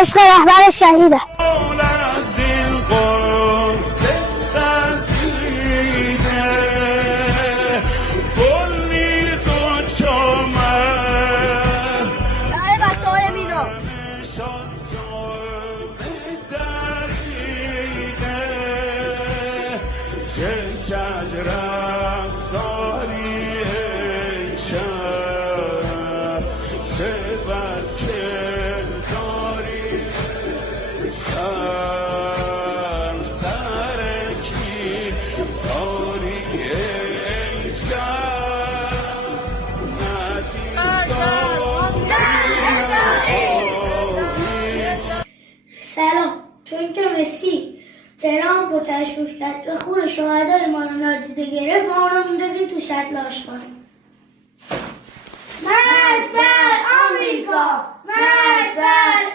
عشق رهبر شهیده. سلام. چون که مسی تهران با تشویق کرد به خون شهدای ما رو نادیده گرفت و آن رو میندازیم تو سطل آشغال. مرگ بر آمریکا! مرگ بر